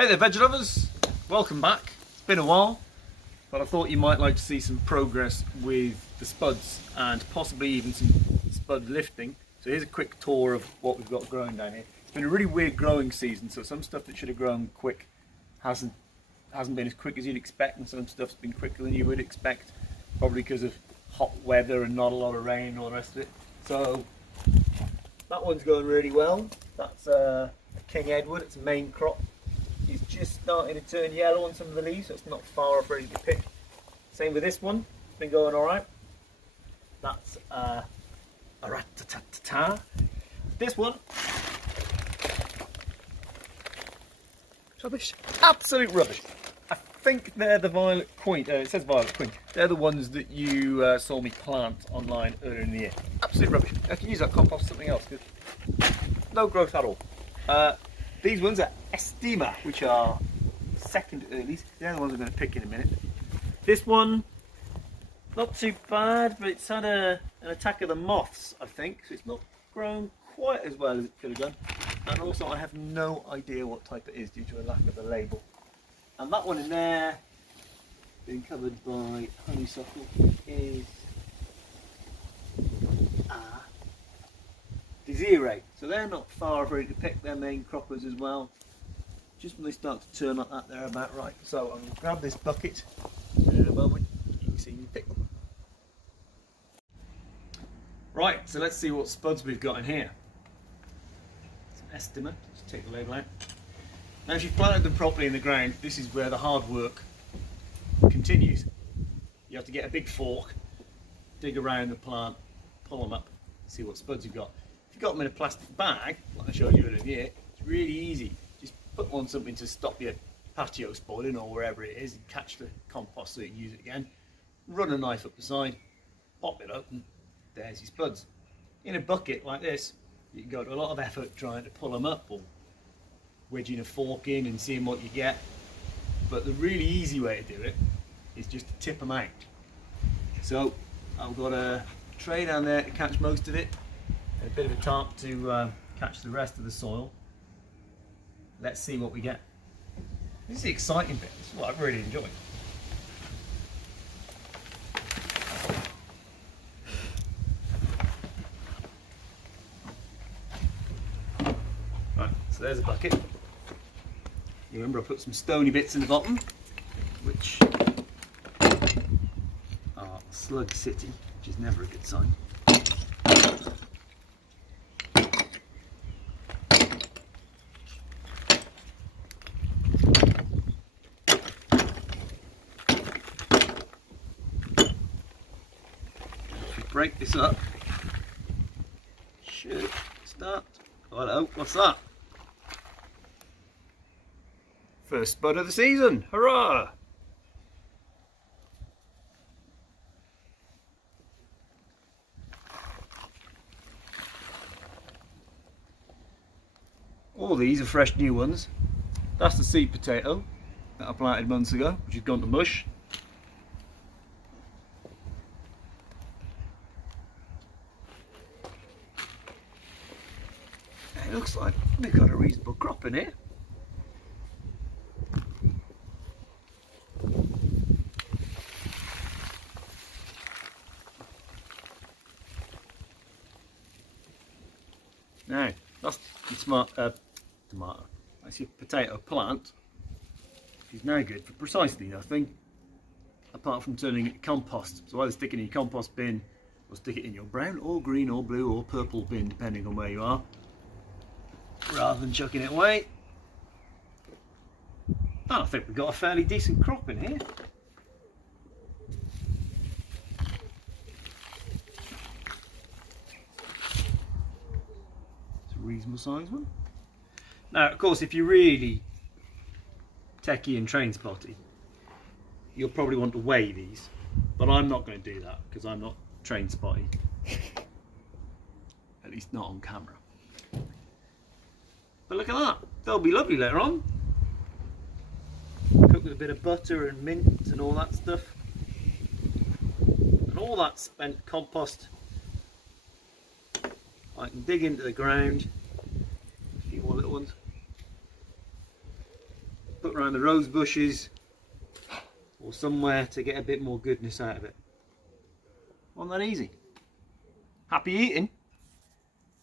Hey there, veg lovers! Welcome back. It's been a while, but I thought you might like to see some progress with the spuds and possibly even some spud lifting. So here's a quick tour of what we've got growing down here. It's been a really weird growing season, so some stuff that should have grown quick hasn't been as quick as you'd expect, and some stuff's been quicker than you would expect, probably because of hot weather and not a lot of rain and all the rest of it. So that one's going really well. That's a King Edward. It's a main crop. He's just starting to turn yellow on some of the leaves, so it's not far off ready to pick. Same with this one, it's been going alright. That's a rat-ta-ta-ta-ta. This one, rubbish, absolute rubbish. I think they're the violet queen, it says violet queen. They're the ones that you saw me plant online earlier in the year. Absolute rubbish. I can use that compost for something else, because no growth at all. These ones are Estima, which are second earlies. They're the ones I'm going to pick in a minute. This one, not too bad, but it's had an attack of the moths, I think, so it's not grown quite as well as it could have done. And also I have no idea what type it is due to a lack of a label. And that one in there, being covered by honeysuckle, is Desiree. So they're not far off ready to pick their main croppers as well. Just when they start to turn like that, they're about right. So I'm going to grab this bucket, and in a moment you can see me pick them. Right, so let's see what spuds we've got in here. It's an estimate, just take the label out. Now if you've planted them properly in the ground, this is where the hard work continues. You have to get a big fork, dig around the plant, pull them up, see what spuds you've got. If you've got them in a plastic bag, like I showed you earlier here, it's really easy. Just put on something to stop your patio spoiling or wherever it is, and catch the compost so you can use it again. Run a knife up the side, pop it open, there's your spuds. In a bucket like this, you can go to a lot of effort trying to pull them up or wedging a fork in and seeing what you get. But the really easy way to do it is just to tip them out. So I've got a tray down there to catch most of it, and a bit of a tarp to catch the rest of the soil. Let's see what we get. This is the exciting bit. This is what I really enjoy. Right, so there's a bucket. You remember I put some stony bits in the bottom, which are slug city, which is never a good sign. Break this up, should start. Oh, hello, what's that? First spud of the season, hurrah! All these are fresh new ones. That's the seed potato that I planted months ago, which has gone to mush. It looks like we've got a reasonable crop in here. Now, that's the tomato. That's your potato plant. It's now good for precisely nothing, apart from turning it to compost. So either stick it in your compost bin, or stick it in your brown or green or blue or purple bin, depending on where you are, rather than chucking it away. I think we've got a fairly decent crop in here. It's a reasonable sized one. Now, of course, if you're really techie and train spotty, you'll probably want to weigh these, but I'm not going to do that because I'm not train spotty. At least not on camera. But look at that, they'll be lovely later on. Cooked with a bit of butter and mint and all that stuff. And all that spent compost, I can dig into the ground. A few more little ones. put around the rose bushes or somewhere to get a bit more goodness out of it. Wasn't that easy? Happy eating.